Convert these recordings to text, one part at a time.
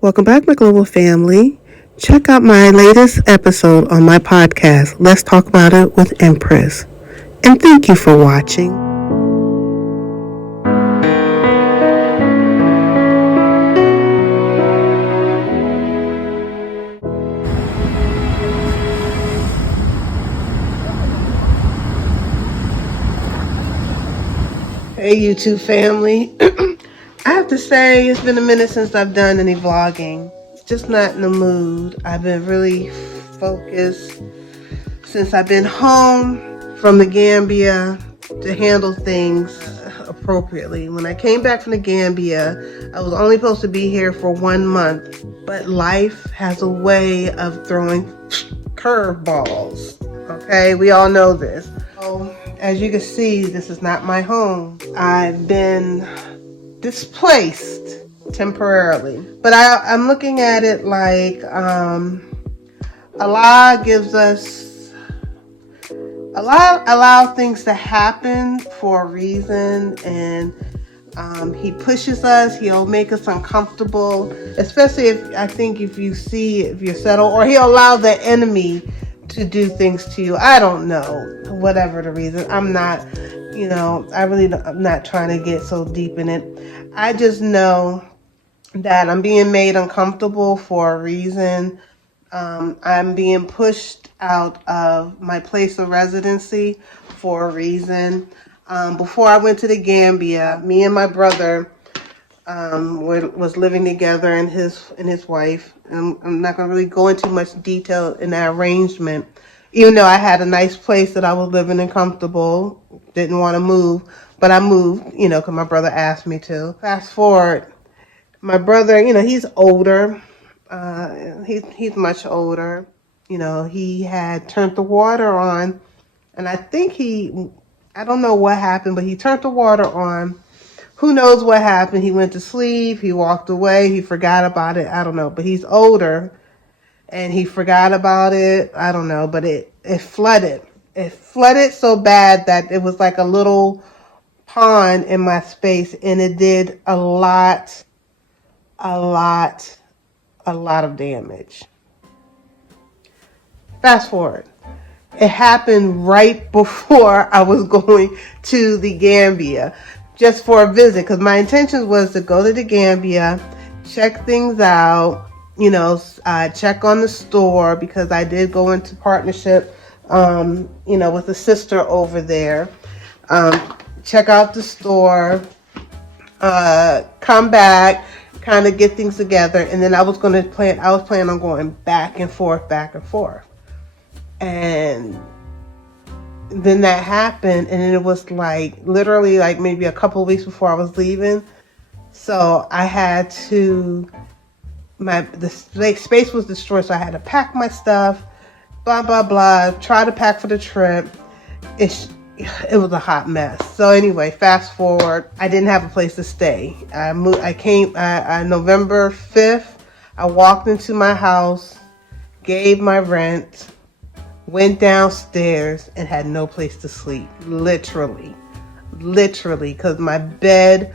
Welcome back, my global family. Check out my latest episode on my podcast, Let's Talk About It with Empress. And thank you for watching. Hey, YouTube family. I have to say, it's been a minute since I've done any vlogging. Just not in the mood. I've been really focused since I've been home from the Gambia to handle things appropriately. When I came back from the Gambia, I was only supposed to be here for 1 month, but life has a way of throwing curveballs. Okay, we all know this. So, as you can see, this is not my home. I've been displaced temporarily, but I'm looking at it like Allah gives us allow things to happen for a reason, and he pushes us. He'll make us uncomfortable, especially if you're settled, or he'll allow the enemy to do things to you. I don't know, whatever the reason. I'm not, I'm not trying to get so deep in it. I just know that I'm being made uncomfortable for a reason. I'm being pushed out of my place of residency for a reason. Before I went to the Gambia, me and my brother was living together, and his wife. I'm not going to really go into much detail in that arrangement, even though I had a nice place that I was living in, comfortable. Didn't want to move, but I moved, because my brother asked me to. Fast forward, my brother, he's older. He's much older. He had turned the water on, and I don't know what happened, but he turned the water on. Who knows what happened? He went to sleep. He walked away. He forgot about it. I don't know. But he's older, and he forgot about it. I don't know. But it flooded. It flooded so bad that it was like a little pond in my space, and it did a lot of damage. Fast forward. It happened right before I was going to the Gambia, just for a visit, because my intention was to go to the Gambia, check things out, check on the store, because I did go into partnership, with a sister over there. Check out the store, come back, kind of get things together, and then I was planning on going back and forth. And then that happened, and it was literally maybe a couple of weeks before I was leaving. So I had to, the space was destroyed, so I had to pack my stuff, blah, blah, blah, try to pack for the trip. It was a hot mess. So anyway, fast forward, I didn't have a place to stay. I came on November 5th. I walked into my house, gave my rent, went downstairs, and had no place to sleep. Literally, because my bed,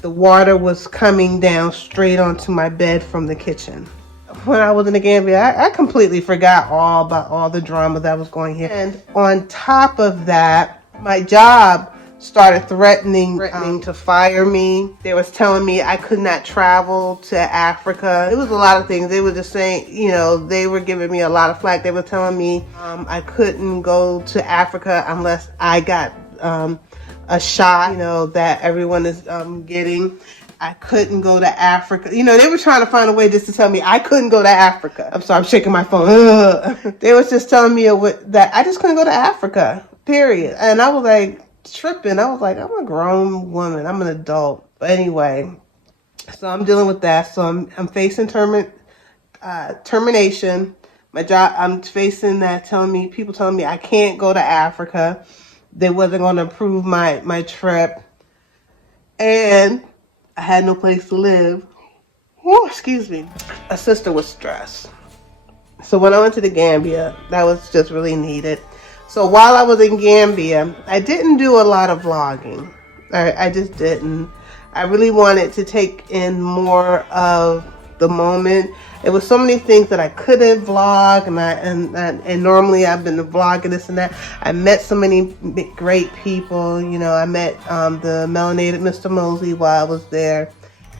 the water was coming down straight onto my bed from the kitchen. When I was in the Gambia, I completely forgot all about all the drama that was going here. And on top of that, my job started threatening to fire me. They was telling me I could not travel to Africa. It was a lot of things. They were just saying, they were giving me a lot of flack. They were telling me I couldn't go to Africa unless I got a shot, that everyone is getting. I couldn't go to Africa. They were trying to find a way just to tell me I couldn't go to Africa. I'm sorry, I'm shaking my phone. They was just telling me that I just couldn't go to Africa, period. And I was tripping. I was I'm a grown woman. I'm an adult. But anyway, so I'm dealing with that. So I'm facing termination. My job, I'm facing that, people telling me I can't go to Africa. They wasn't going to approve my trip. And I had no place to live. Oh, excuse me. A sister was stressed. So when I went to the Gambia, that was just really needed. So while I was in Gambia, I didn't do a lot of vlogging. I just didn't. I really wanted to take in more of the moment. It was so many things that I couldn't vlog, and normally I've been vlogging this and that. I met so many great people. You know, I met the melanated Mr. Mosley while I was there.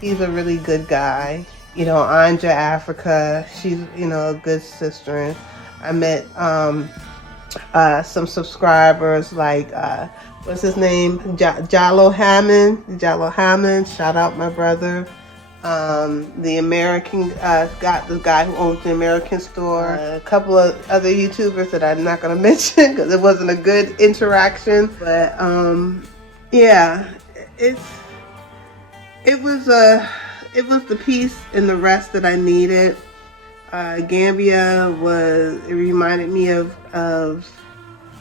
He's a really good guy. You know, Anja Africa, she's, you know, a good sister. And I met some subscribers like what's his name, Jallo Hammond. Jallo Hammond, shout out my brother. The American got the guy who owns the American store. A couple of other YouTubers that I'm not gonna mention because it wasn't a good interaction. But yeah, it's it was the peace and the rest that I needed. Gambia it reminded me of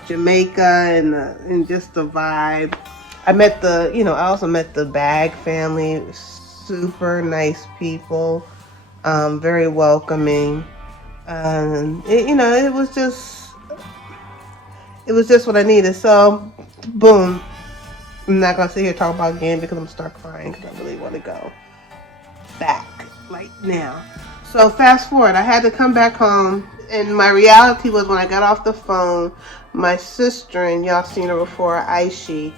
Jamaica and just the vibe. I also met the Bag family, super nice people, very welcoming. It was just what I needed. So, boom. I'm not gonna sit here and talk about Gambia because I'm gonna start crying because I really want to go back like now. So fast forward, I had to come back home, and my reality was when I got off the phone, my sister, and y'all seen her before, Aishi,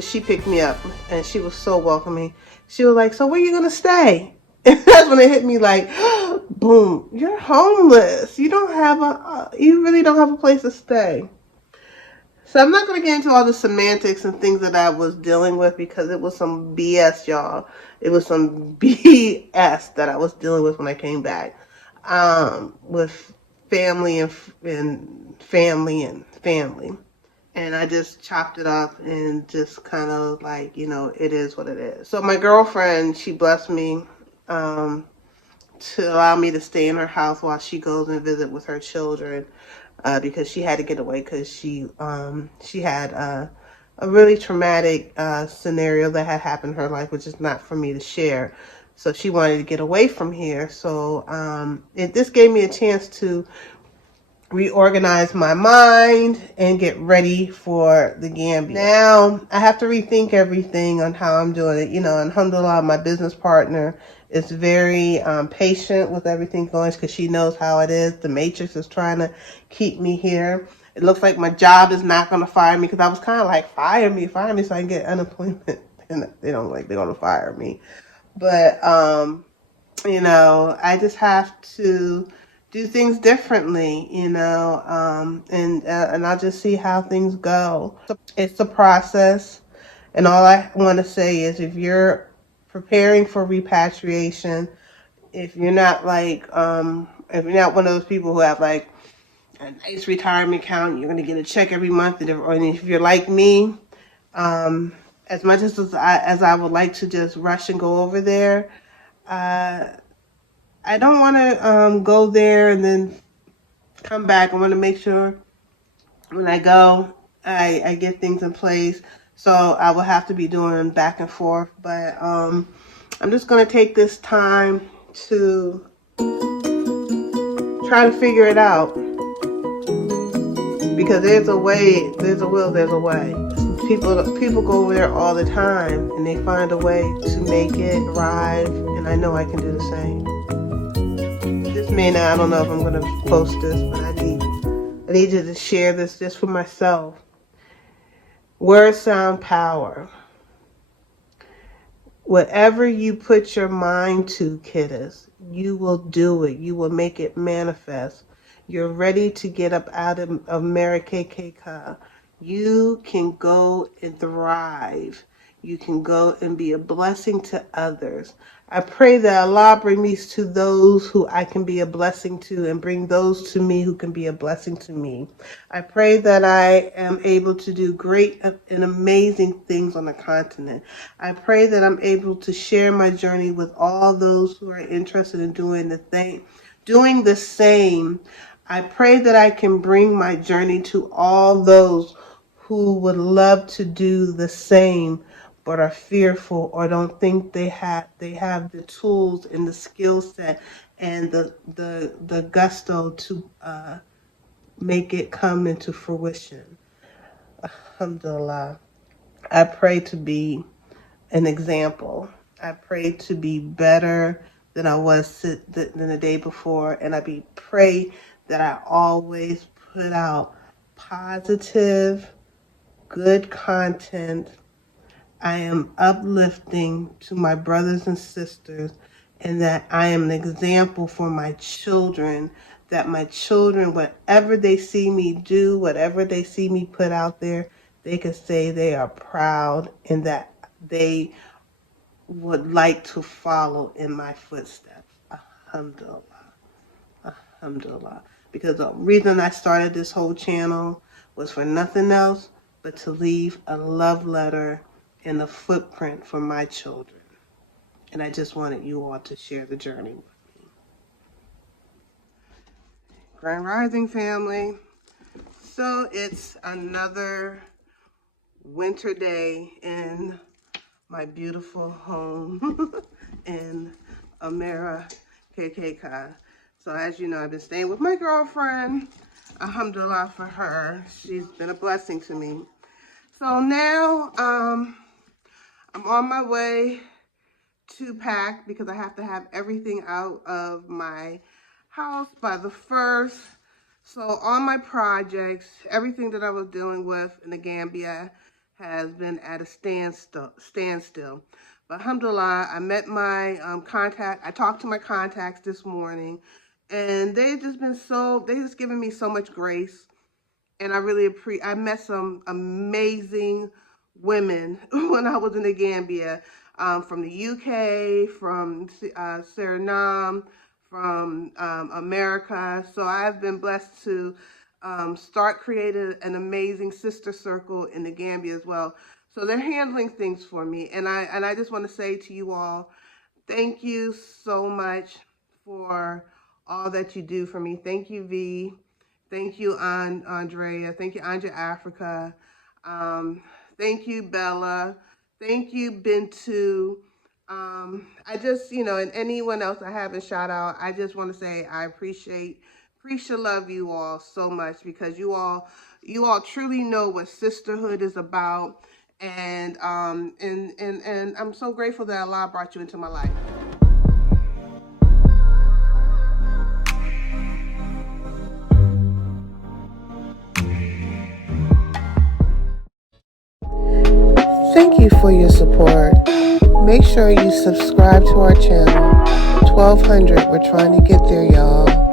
she picked me up, and she was so welcoming. She was like, "So where you gonna stay?" And that's when it hit me like, boom, you're homeless. You really don't have a place to stay. So I'm not going to get into all the semantics and things that I was dealing with because it was some BS, y'all. It was some BS that I was dealing with when I came back, with family and family and family. And I just chopped it up and just kind of like, it is what it is. So my girlfriend, she blessed me to allow me to stay in her house while she goes and visit with her children. Because she had to get away because she had a really traumatic scenario that had happened in her life, which is not for me to share. So she wanted to get away from here. So this gave me a chance to reorganize my mind and get ready for the Gambia. Now I have to rethink everything on how I'm doing it. And alhamdulillah, my business partner is very patient with everything going because she knows how it is. The Matrix is trying to keep me here. It looks like my job is not going to fire me because I was kind of like, fire me so I can get unemployment. And they don't like they're going to fire me. But, I just have to do things differently, and I'll just see how things go. It's a process, and all I want to say is if you're preparing for repatriation, if you're not if you're not one of those people who have like a nice retirement account, you're going to get a check every month, or if you're like me, as much as I would like to just rush and go over there, I don't want to go there and then come back. I want to make sure when I go, I get things in place. So I will have to be doing back and forth. But I'm just going to take this time to try to figure it out. Because there's a way, there's a will, there's a way. People go over there all the time and they find a way to make it thrive. And I know I can do the same. I don't know if I'm going to post this, but I need you to share this just for myself. Words sound power. Whatever you put your mind to, kiddos, you will do it. You will make it manifest. You're ready to get up out of America. You can go and thrive. You can go and be a blessing to others. I pray that Allah bring me to those who I can be a blessing to and bring those to me who can be a blessing to me. I pray that I am able to do great and amazing things on the continent. I pray that I'm able to share my journey with all those who are interested in doing the same. I pray that I can bring my journey to all those who would love to do the same but are fearful or don't think they have the tools and the skill set and the gusto to make it come into fruition. Alhamdulillah. I pray to be an example I pray to be better than I was than the day before, and I pray that I always put out positive, good content. I am uplifting to my brothers and sisters, and that I am an example for my children, that my children, whatever they see me do, whatever they see me put out there, they can say they are proud and that they would like to follow in my footsteps. Alhamdulillah. Alhamdulillah. Because the reason I started this whole channel was for nothing else but to leave a love letter and a footprint for my children. And I just wanted you all to share the journey with me. Grand Rising family. So it's another winter day in my beautiful home in Amera, KKK. So as you know, I've been staying with my girlfriend. Alhamdulillah for her. She's been a blessing to me. So now I'm on my way to pack because I have to have everything out of my house by the 1st. So all my projects, everything that I was dealing with in the Gambia has been at a standstill. But alhamdulillah, I met my I talked to my contacts this morning, and they've just given me so much grace. And I met some amazing women when I was in the Gambia, from the UK, from Suriname, from America. So I've been blessed to start creating an amazing sister circle in the Gambia as well. So they're handling things for me. And I just want to say to you all, thank you so much for all that you do for me. Thank you, V. Thank you, Andrea. Thank you, Anja Africa. Thank you, Bella. Thank you, Bintu. I just, and anyone else I haven't shout out, I just want to say I appreciate love you all so much, because you all truly know what sisterhood is about. And I'm so grateful that Allah brought you into my life. Thank you for your support. Make sure you subscribe to our channel. 1,200, we're trying to get there, y'all.